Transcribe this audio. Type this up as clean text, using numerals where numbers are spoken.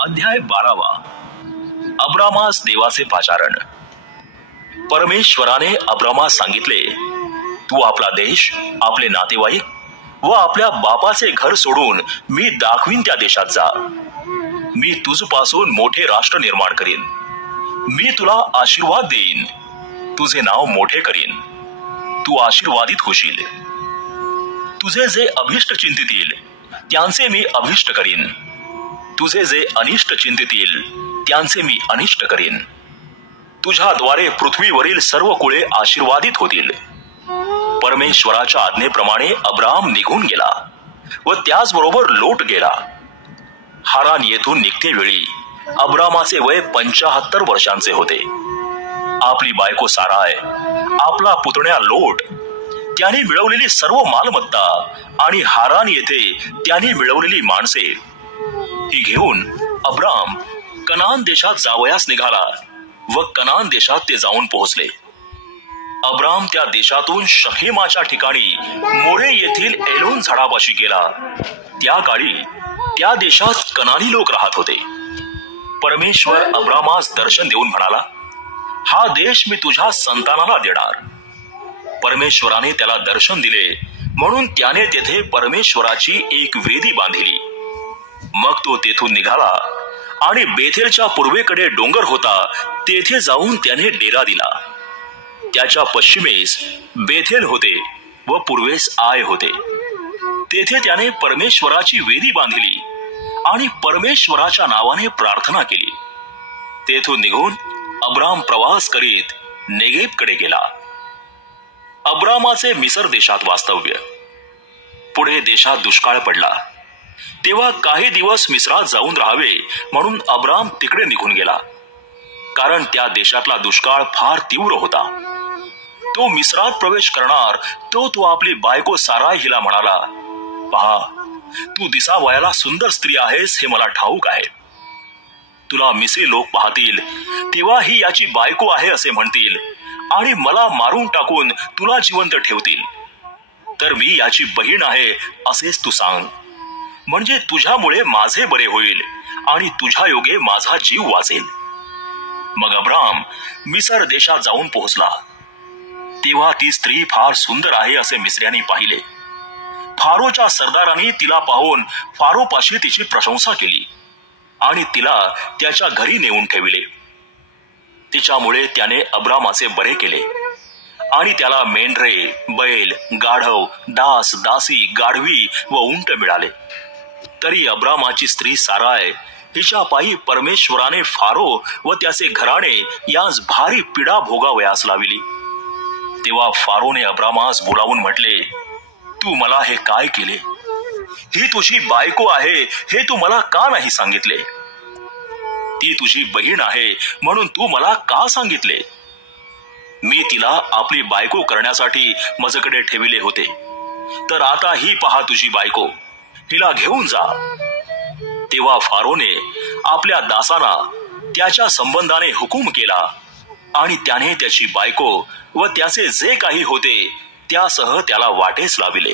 अध्याय 12 अब्रामास देवाचे पाचारण। परमेश्वराने अब्रामास सांगितले, तू आपला देश, आपले नातेवाईक व आपल्या बापाचे घर सोडून मी दाखवीन त्या देशात जा। मी तुझपासून मोठे राष्ट्र निर्माण करीन, मी तुला आशीर्वाद देईन, तुझे नाव मोठे करीन, तू आशीर्वादित होशील। तुझे जे अभिष्ट चिंतितील त्यांचे मी अभिष्ट करीन, तुझे जे अनिष्ट चिंतितील त्यांचे मी अनिष्ट करीन। तुझ्याद्वारे पृथ्वीवरील सर्व कुळे आशीर्वादित होतील। परमेश्वराच्या आज्ञेप्रमाणे अब्राम निघून गेला व त्याचबरोबर लोट गेला। हारान येथून निघते वेळी अब्रामाचे वय 75 वर्षांचे होते। आपली बायको साराय, आपला पुतण्या लोट, त्याने मिळवलेली सर्व मालमत्ता आणि हारान येथे त्याने मिळवलेली माणसे ही घेऊन अब्राम कनान देशात जावयास निघाला व कनान देशात ते जाऊन पोहोचले। अब्राम त्या देशातून शखेमाच्या ठिकाणी मोरे येथील एलोन झाडापाशी गेला। त्या काळी त्या देशात कनानी लोक राहत होते। परमेश्वर अब्रामास दर्शन देऊन म्हणाला, हा देश मी तुझ्या संतानाला देणार। परमेश्वराने त्याला दर्शन दिले म्हणून त्याने तेथे परमेश्वराची एक वेदी बांधिली। मग तो तेथून निघाला आणि बेथेलच्या पूर्वेकडे डोंगर होता, तेथे जाऊन त्याने डेरा दिला। त्याच्या पश्चिमेस बेथेल होते व पूर्वेस आय होते। तेथे त्याने परमेश्वराची वेदी बांधिली आणि परमेश्वराच्या नावाने प्रार्थना केली। तेथून निघून अब्राम प्रवास करीत नेगेबकडे गेला। अब्रामाचे मिसर देशात वास्तव्य। पुढे देशात दुष्काळ पडला, तेव्हा काही दिवस मिस्रात जाऊन राहावे म्हणून अब्राम तिकडे निघून गेला, कारण त्या देशातला दुष्काळ फार तीव्र होता। तो मिस्रात प्रवेश करणार तो आपली बायको साराय हिला म्हणाला, पहा, तू दिसावयाला सुंदर स्त्री आहेस हे मला ठाऊक आहे। तुला मिस्री लोक पाहतील तेव्हा ही याची बायको आहे असे म्हणतील आणि मला मारून टाकून तुला जिवंत ठेवतील। तर मी याची बहीण आहे असेच तू सांग, म्हणजे तुझ्यामुळे माझे बरे होईल आणि तुझ्या योगे माझा जीव वाचेल। मग अब्राम मिसर देशात जाऊन पोहोचला। तेव्हा ती स्त्री फार सुंदर आहे असे मिस्र्यांनी पाहिले। फारोच्या सरदारांनी तिला पाहून फारोपाशी तिची प्रशंसा केली आणि तिला त्याच्या घरी नेऊन ठेविले। तिच्यामुळे त्याने अब्रामाचे बरे केले आणि त्याला मेंढरे, बैल, गाढव, दास, दासी, गाढवी व उंट मिळाले। तरी अब्रामाची स्त्री साराय हिच्या पायी परमेश्वराने फारो व त्याचे घराणे यास भारी पीडा भोगावयास लाविली। तेव्हा फारोने अब्रामास बोलावून म्हटले, तू मला हे काय केले? ही तुझी बायको आहे हे तू मला का नाही सांगितले? ती तुझी बहीण आहे म्हणून तू मला का सांगितले? मी तिला आपली बायको करण्यासाठी माझ्याकडे ठेविले होते, तर आता ही पहा तुझी बायको, हिला घेऊन जा। तेव्हा फारोने आपल्या दासांना त्याच्या संबंधाने हुकूम केला आणि त्याने त्याची बायको व त्याचे जे काही होते त्यासह त्याला वाटेस लाविले।